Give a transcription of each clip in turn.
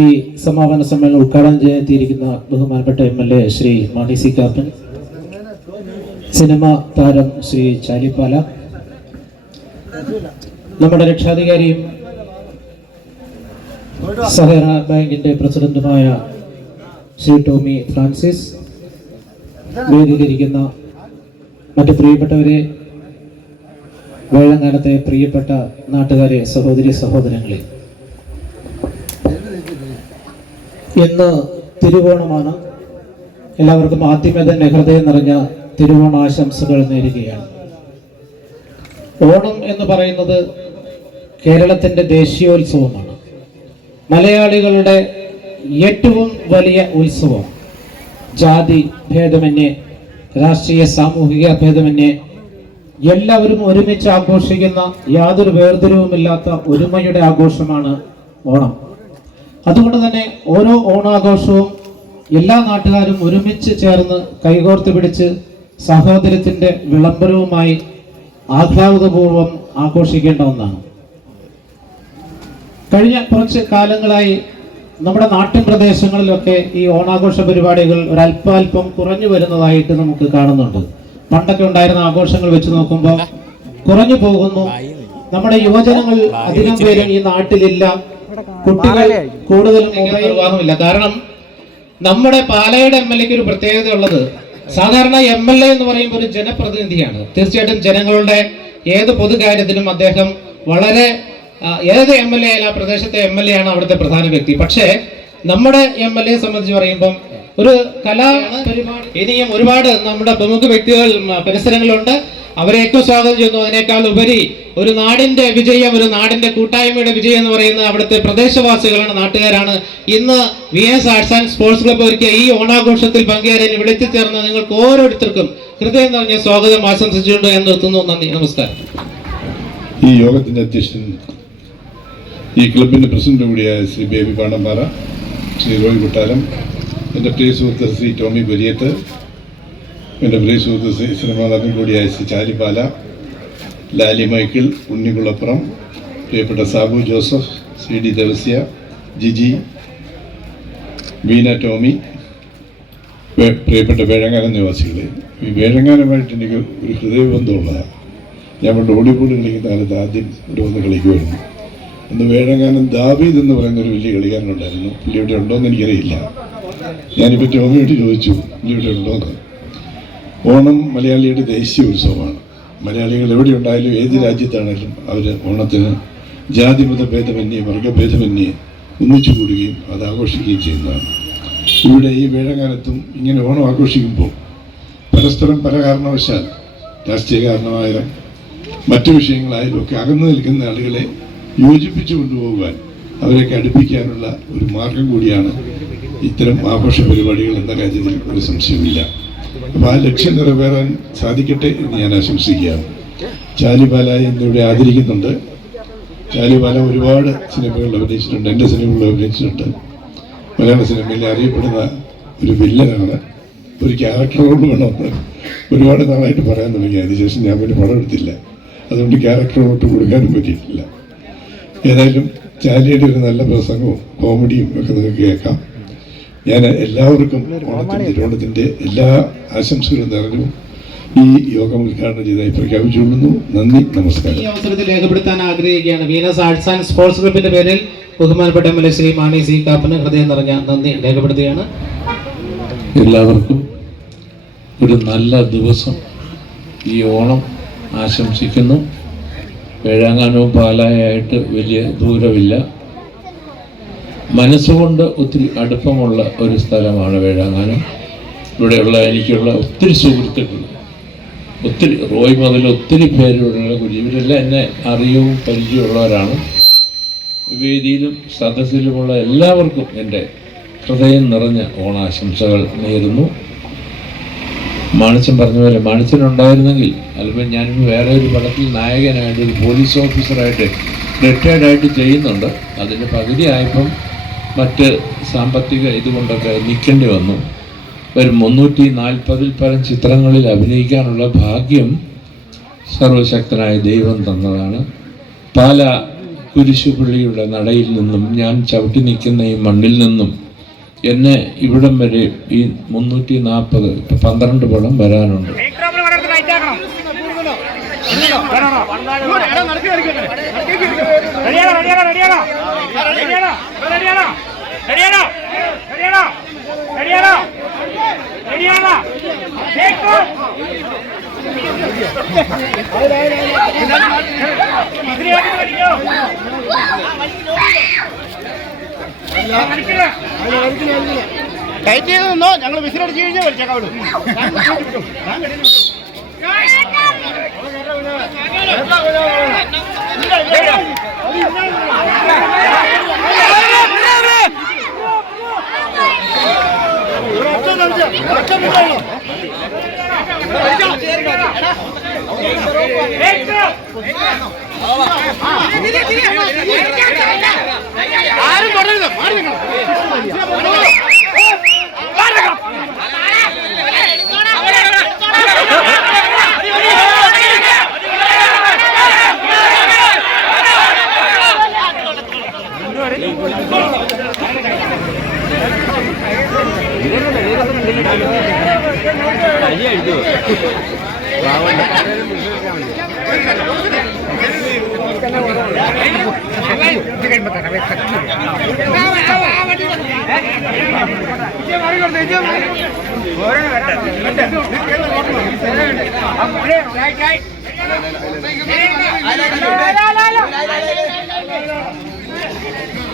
ഈ സമാപന സമ്മേളനം ഉദ്ഘാടനം ചെയ്തെത്തിയിരിക്കുന്ന ബഹുമാനപ്പെട്ട MLA Shri Mani C Kappan, cinema താരം ശ്രീ ചാലിപ്പാല, നമ്മുടെ രക്ഷാധികാരിയും സഹകരണ ബാങ്കിന്റെ പ്രസിഡന്റുമായ ശ്രീ ടോമി ഫ്രാൻസിസ്, വേദിയിലിരിക്കുന്ന മറ്റു പ്രിയപ്പെട്ടവരെ, വേഴങ്ങാലത്തെ പ്രിയപ്പെട്ട നാട്ടുകാരെ, സഹോദരി സഹോദരങ്ങളെ, ഇന്ന് തിരുവോണമാണ്. എല്ലാവർക്കും ആദ്യമേ തന്നെ ഹൃദയം നിറഞ്ഞ തിരുവോണ ആശംസകൾ നേരുകയാണ്. ഓണം എന്ന് പറയുന്നത് കേരളത്തിൻ്റെ ദേശീയോത്സവമാണ്. മലയാളികളുടെ ഏറ്റവും വലിയ ഉത്സവം. ജാതി ഭേദമന്യേ, രാഷ്ട്രീയ സാമൂഹിക ഭേദമന്യേ എല്ലാവരും ഒരുമിച്ച് ആഘോഷിക്കുന്ന, യാതൊരു വേർതിരിവുമില്ലാത്ത ഒരുമയുടെ ആഘോഷമാണ് ഓണം. അതുകൊണ്ട് തന്നെ ഓരോ ഓണാഘോഷവും എല്ലാ നാട്ടുകാരും ഒരുമിച്ച് ചേർന്ന് കൈകോർത്ത് പിടിച്ച് സഹോദരത്തിൻ്റെ വിളംബരവുമായി ആഹ്ലാദപൂർവ്വം ആഘോഷിക്കേണ്ട ഒന്നാണ്. കഴിഞ്ഞ കുറച്ച് കാലങ്ങളായി നമ്മുടെ നാട്ടിൻ പ്രദേശങ്ങളിലൊക്കെ ഈ ഓണാഘോഷ പരിപാടികൾ ഒരല്പം കുറഞ്ഞു വരുന്നതായിട്ട് നമുക്ക് കാണുന്നുണ്ട്. പണ്ടൊക്കെ ഉണ്ടായിരുന്ന ആഘോഷങ്ങൾ വെച്ച് നോക്കുമ്പോൾ കുറഞ്ഞു പോകുന്നു. നമ്മുടെ യുവജനങ്ങൾ അധികം പേരും ഈ നാട്ടിലില്ല. കുട്ടികൾ കൂടുതലും മൊബൈൽ വിവാഹമില്ല. കാരണം നമ്മുടെ പാലയുടെ MLAക്ക് ഒരു പ്രത്യേകത ഉള്ളത്, സാധാരണ MLA എന്ന് പറയുമ്പോൾ ഒരു ജനപ്രതിനിധിയാണ്. തീർച്ചയായിട്ടും ജനങ്ങളുടെ ഏത് പൊതുകാര്യത്തിലും അദ്ദേഹം വളരെ, ഏത് MLA ആയാലും ആ പ്രദേശത്തെ MLA ആണ് അവിടുത്തെ പ്രധാന വ്യക്തി. പക്ഷേ നമ്മുടെ MLA സംബന്ധിച്ച് പറയുമ്പം ഒരു കലാ പരിപാടി, ഇനിയും ഒരുപാട് നമ്മുടെ പ്രമുഖ വ്യക്തികൾ പരിസരങ്ങളുണ്ട്. അവരെയൊക്കെ സ്വാഗതം ചെയ്യുന്നു. അതിനേക്കാൾ ഉപരി ഒരു നാടിന്റെ വിജയം, ഒരു നാടിന്റെ കൂട്ടായ്മയുടെ വിജയം എന്ന് പറയുന്നത് അവിടുത്തെ പ്രദേശവാസികളാണ്, നാട്ടുകാരാണ്. ഇന്ന് VS arts and sports club ഒരുക്കിയ ഈ ഓണാഘോഷത്തിൽ പങ്കുചേരാൻ ഇവിടെ എത്തിച്ചേർന്ന നിങ്ങൾക്ക് ഓരോരുത്തർക്കും ഹൃദയം നിറഞ്ഞ സ്വാഗതം ആശംസിച്ചുകൊണ്ട് ഞാൻ നിർത്തുന്നു. നന്ദി, നമസ്കാരം. ഈ യോഗത്തിന്റെ അധ്യക്ഷൻ ഈ ക്ലബിൻ്റെ പ്രസിഡന്റ് കൂടിയായ ശ്രീ ബേബി പാണമ്പാറ, ശ്രീ റോയ് കുട്ടാലം, എൻ്റെ പ്രിയ സുഹൃത്ത് ശ്രീ ടോമി ബലിയത്ത്, എൻ്റെ പ്രിയ സുഹൃത്ത് ശ്രീ സിനിമാ നടൻ കൂടിയായ ശ്രീ ചാലിപ്പാല, ലാലി മൈക്കിൾ, ഉണ്ണിക്കുളപ്പുറം, പ്രിയപ്പെട്ട Sabu Joseph, C D Devasya, Jiji, Beena Tomy, പ്രിയപ്പെട്ട വേഴങ്ങാനം നിവാസികളെ. ഈ വേഴങ്ങാനുമായിട്ട് എനിക്ക് ഒരു ഹൃദയബന്ധമുള്ളതാണ്. ഞാൻ പണ്ട് വോളിബോൾ കളിക്കുന്ന കാലത്ത് ആദ്യം ഇവിടെ വന്ന് കളിക്കുമായിരുന്നു. അന്ന് വേഴങ്ങാനം ദാവീദ് എന്ന് പറയുന്ന ഒരു വലിയ കളിക്കാരനുണ്ടായിരുന്നു. പുള്ളി ഇവിടെ ഉണ്ടോയെന്ന് എനിക്കറിയില്ല. ഞാനിപ്പോൾ ടോമിയോട് ചോദിച്ചു പുള്ളി ഇവിടെ ഉണ്ടോയെന്ന്. ഓണം മലയാളിയുടെ ദേശീയ ഉത്സവമാണ്. മലയാളികൾ എവിടെ ഉണ്ടായാലും ഏത് രാജ്യത്താണെങ്കിലും അവർ ഓണത്തിന് ജാതിമത ഭേദമന്യേ വർഗഭേദമന്യേ ഒന്നിച്ചു കൂടുകയും അത് ആഘോഷിക്കുകയും ചെയ്യുന്നതാണ്. ഇവിടെ ഈ വേഴങ്ങാനത്തും ഇങ്ങനെ ഓണം ആഘോഷിക്കുമ്പോൾ പരസ്പരം പല കാരണവശാൽ, രാഷ്ട്രീയ കാരണമായാലും മറ്റു വിഷയങ്ങളായാലും ഒക്കെ അകന്നു നിൽക്കുന്ന ആളുകളെ യോജിപ്പിച്ചു കൊണ്ടുപോകാൻ, അവരെയൊക്കെ അടുപ്പിക്കാനുള്ള ഒരു മാർഗം കൂടിയാണ് ഇത്തരം ആഘോഷ പരിപാടികൾ എന്ന കാര്യത്തിൽ ഒരു സംശയമില്ല. അപ്പോൾ ആ ലക്ഷ്യം നിറവേറാൻ സാധിക്കട്ടെ എന്ന് ഞാൻ ആശംസിക്കുകയാണ്. ചാലിപ്പാലയെ ഇന്നിവിടെ ആദരിക്കുന്നുണ്ട്. ചാലിപ്പാല ഒരുപാട് സിനിമകളിൽ അഭിനയിച്ചിട്ടുണ്ട്, എൻ്റെ സിനിമകളിൽ അഭിനയിച്ചിട്ടുണ്ട്. മലയാള സിനിമയിൽ അറിയപ്പെടുന്ന ഒരു വില്ലനാണ്. ഒരു ക്യാരക്ടർ റോൾ വേണമെന്ന് ഒരുപാട് നാളായിട്ട് പറയാൻ തുടങ്ങി. അതിനുശേഷം ഞാൻ പിന്നെ പടം എടുത്തില്ല, അതുകൊണ്ട് ക്യാരക്ടർ റോട്ട് കൊടുക്കാനും പറ്റിയിട്ടില്ല. ഏതായാലും ചാലിയുടെ ഒരു നല്ല പ്രസംഗവും കോമഡിയും ഒക്കെ നിങ്ങൾക്ക് കേൾക്കാം. ഞാൻ എല്ലാവർക്കും ഓണത്തിൻ്റെ എല്ലാ ആശംസകളും നിറഞ്ഞു ഈ യോഗം ഉദ്ഘാടനം ചെയ്തതായി പ്രഖ്യാപിച്ചുകൊള്ളുന്നു. നന്ദി, നമസ്കാരം. ഈ അവസരത്തിൽ രേഖപ്പെടുത്താൻ ആഗ്രഹിക്കുകയാണ് വീനസ് ആർട്സ് ആൻഡ് സ്പോർട്സ് ക്ലബിന്റെ പേരിൽ ബഹുമാനപ്പെട്ട MLA ശ്രീ മാണി സി കാപ്പന് ഹൃദയം നിറഞ്ഞ നന്ദി രേഖപ്പെടുത്തുകയാണ്. എല്ലാവർക്കും ഒരു നല്ല ദിവസം ഈ ഓണം ആശംസിക്കുന്നു. വേഴാങ്ങാനവും പാലായായിട്ട് വലിയ ദൂരമില്ല. മനസ്സുകൊണ്ട് ഒത്തിരി അടുപ്പമുള്ള ഒരു സ്ഥലമാണ് വേഴാങ്ങാനം. ഇവിടെയുള്ള എനിക്കുള്ള ഒത്തിരി സുഹൃത്തുക്കൾ, ഒത്തിരി റോയ് മുതൽ ഒത്തിരി പേരുള്ള ഇവരെല്ലാം എന്നെ അറിയവും പരിചയമുള്ളവരാണ്. വേദിയിലും സദസ്സിലുമുള്ള എല്ലാവർക്കും എൻ്റെ ഹൃദയം നിറഞ്ഞ ഓണാശംസകൾ നേരുന്നു. മാണിച്ചൻ പറഞ്ഞ പോലെ മാണിച്ചനുണ്ടായിരുന്നെങ്കിൽ അല്ലെങ്കിൽ ഞാനിപ്പോൾ വേറെ ഒരു പടത്തിൽ നായകനായിട്ട് ഒരു പോലീസ് ഓഫീസറായിട്ട് റിട്ടയർഡായിട്ട് ചെയ്യുന്നുണ്ട്. അതിൻ്റെ പകുതി ആയപ്പം മറ്റ് സാമ്പത്തിക ഇതുകൊണ്ടൊക്കെ നിൽക്കേണ്ടി വന്നു. ഒരു 340 പരം ചിത്രങ്ങളിൽ അഭിനയിക്കാനുള്ള ഭാഗ്യം സർവശക്തനായ ദൈവം തന്നതാണ്. പാല കുരിശുപള്ളിയുടെ നടയിൽ നിന്നും ഞാൻ ചവിട്ടി നിൽക്കുന്ന ഈ മണ്ണിൽ നിന്നും എന്നെ ഇവിടം വരെ ഈ 340 ഇപ്പം 12 പടം വരാനുണ്ട്. ടൈറ്റ് ചെയ്ത് നിന്നോ, ഞങ്ങൾ വിസിലടിച്ച് കഴിഞ്ഞാൽ വലിച്ചേക്കാവുള്ളൂ. ആരും തുടരുത്, മാറി നിൽക്കണം.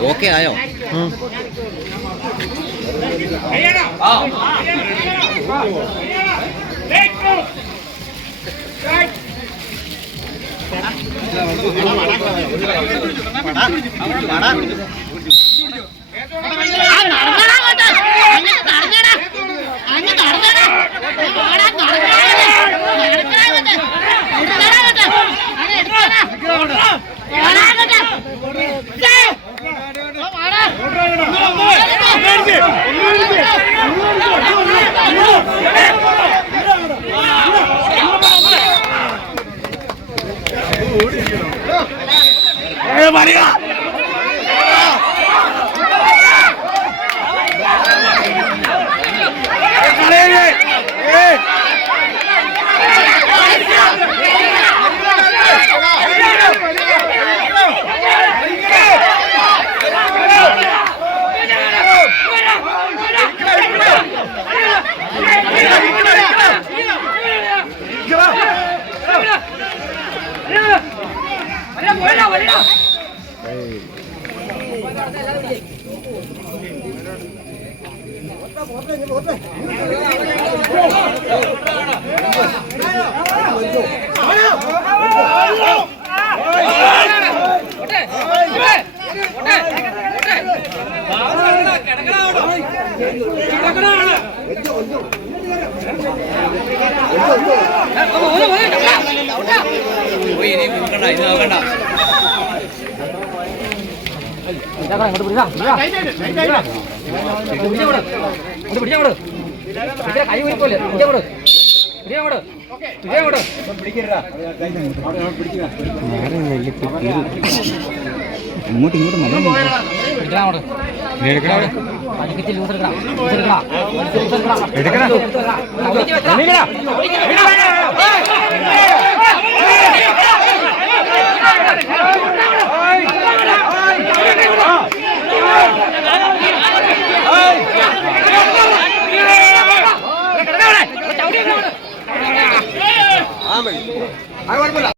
ഓക്കെ ആയോ? Yeah! അങ്ങോട്ടും ഇങ്ങോട്ടും എടുക്കണം